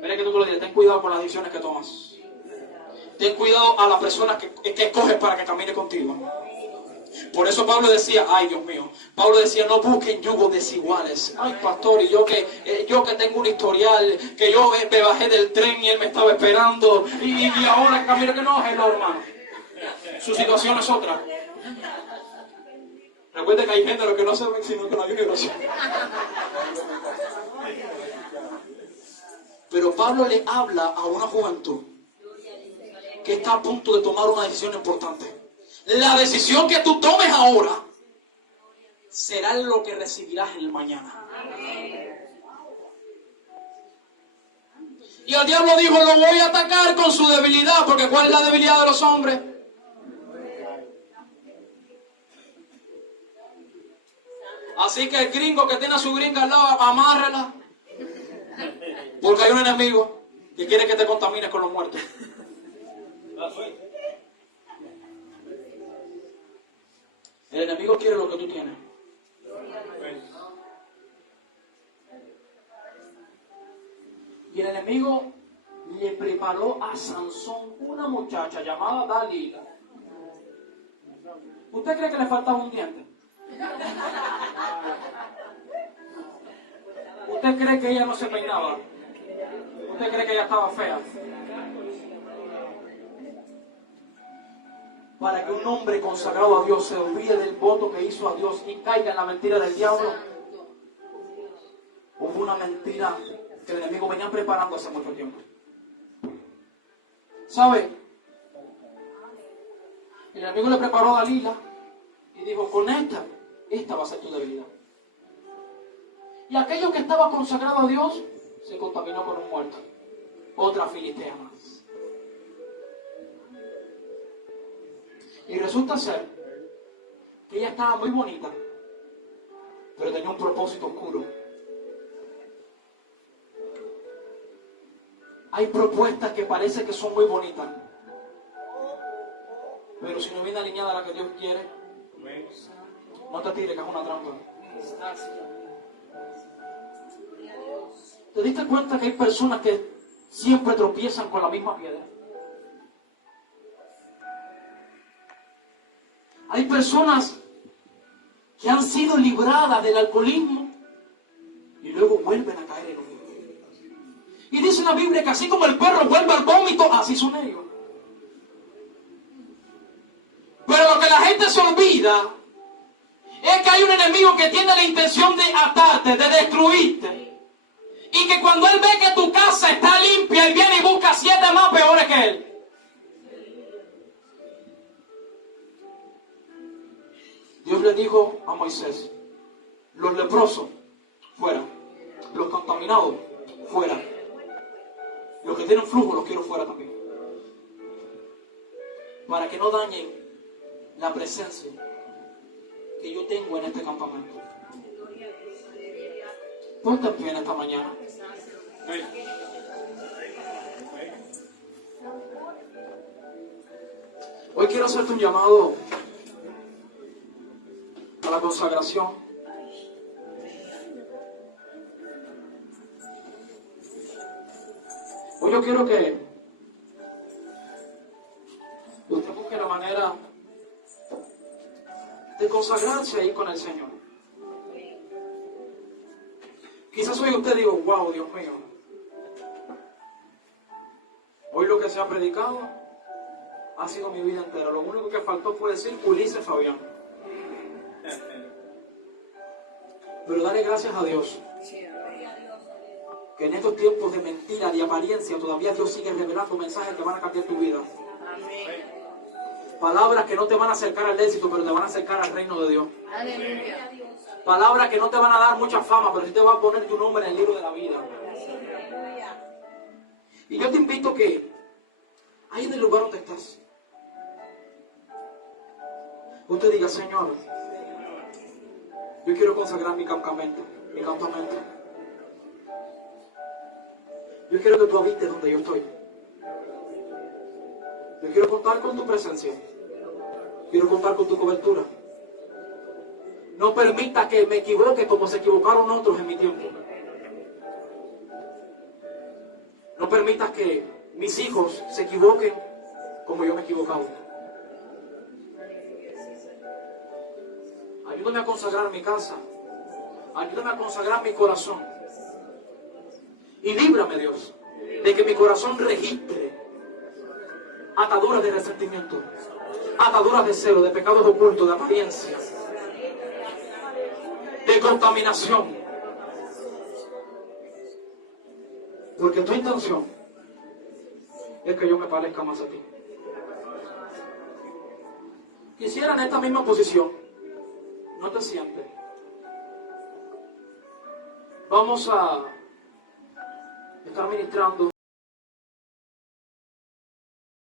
Mira que tú lo dices, ten cuidado con las decisiones que tomas. Ten cuidado a la persona que escoges para que camine contigo. Por eso Pablo decía, ay Dios mío, Pablo decía, no busquen yugos desiguales. Ay pastor, y yo que tengo un historial, que yo me bajé del tren y él me estaba esperando, y ahora camino que no, hello hermano. Su situación es otra. Recuerden que hay gente lo que no se ve sino que no hay oración. Pero Pablo le habla a una juventud que está a punto de tomar una decisión importante. La decisión que tú tomes ahora será lo que recibirás en el mañana. Y el diablo dijo, lo voy a atacar con su debilidad, porque ¿cuál es la debilidad de los hombres? Así que el gringo que tiene a su gringa al lado, amárrela. Porque hay un enemigo que quiere que te contamines con los muertos. El enemigo quiere lo que tú tienes. Y el enemigo le preparó a Sansón una muchacha llamada Dalila. ¿Usted cree que le faltaba un diente? ¿Usted cree que ella no se peinaba? ¿Usted cree que ella estaba fea? Para que un hombre consagrado a Dios se olvide del voto que hizo a Dios y caiga en la mentira del diablo, hubo una mentira que el enemigo venía preparando hace mucho tiempo. ¿Sabe? El enemigo le preparó a Dalila y dijo, con esta esta va a ser tu debilidad. Y aquello que estaba consagrado a Dios se contaminó con un muerto. Otra filistea más. Y resulta ser que ella estaba muy bonita, pero tenía un propósito oscuro. Hay propuestas que parece que son muy bonitas, pero si no viene alineada a la que Dios quiere, no te tires, que es una trampa. ¿Te diste cuenta que hay personas que siempre tropiezan con la misma piedra? Hay personas que han sido libradas del alcoholismo y luego vuelven a caer en lo mismo. Y dice la Biblia que así como el perro vuelve al vómito, así son ellos. Pero lo que la gente se olvida es que hay un enemigo que tiene la intención de atarte, de destruirte. Y que cuando él ve que tu casa está limpia, él viene y busca 7 más peores que él. Dios le dijo a Moisés: los leprosos, fuera. Los contaminados, fuera. Los que tienen flujo, los quiero fuera también. Para que no dañen la presencia que yo tengo en este campamento. Ponte en pie en esta mañana. Hoy quiero hacerte un llamado a la consagración. Hoy yo quiero que usted busque la manera de consagrarse ahí con el Señor. Quizás hoy usted diga: wow, Dios mío, hoy lo que se ha predicado ha sido mi vida entera. Lo único que faltó fue decir Ulises Fabián. Pero dale gracias a Dios que en estos tiempos de mentira, de apariencia, todavía Dios sigue revelando mensajes que van a cambiar tu vida. Palabras que no te van a acercar al éxito, pero te van a acercar al reino de Dios. Palabras que no te van a dar mucha fama, pero sí te van a poner tu nombre en el libro de la vida. Y yo te invito que ahí en el lugar donde estás, usted diga: Señor, yo quiero consagrar mi campamento. Yo quiero que tú habites donde yo estoy. Yo quiero contar con tu presencia. Quiero contar con tu cobertura. No permita que me equivoque como se equivocaron otros en mi tiempo. No permitas que mis hijos se equivoquen como yo me he equivocado. Ayúdame a consagrar mi casa. Ayúdame a consagrar mi corazón. Y líbrame, Dios, de que mi corazón registre ataduras de resentimiento, ataduras de celo, de pecados ocultos, de apariencias, de contaminación. Porque tu intención es que yo me parezca más a ti. Quisiera en esta misma posición, no te sientes. Vamos a estar ministrando